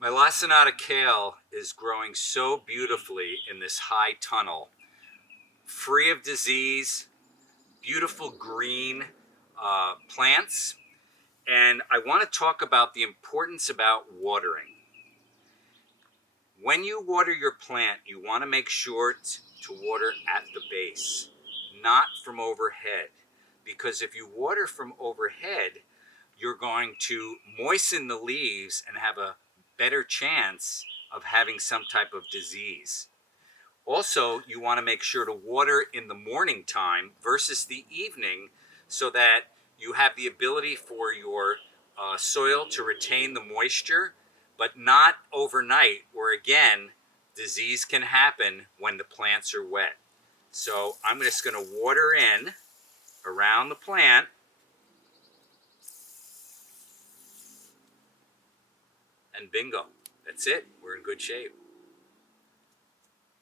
My lacinato kale is growing so beautifully in this high tunnel, free of disease, beautiful green plants. And I want to talk about the importance about watering. When you water your plant, you want to make sure to water at the base, not from overhead. Because if you water from overhead, you're going to moisten the leaves and have a better chance of having some type of disease. Also, you want to make sure to water in the morning time versus the evening so that you have the ability for your soil to retain the moisture, but not overnight, where again, disease can happen when the plants are wet. So I'm just going to water in around the plant. And bingo, that's it. We're in good shape.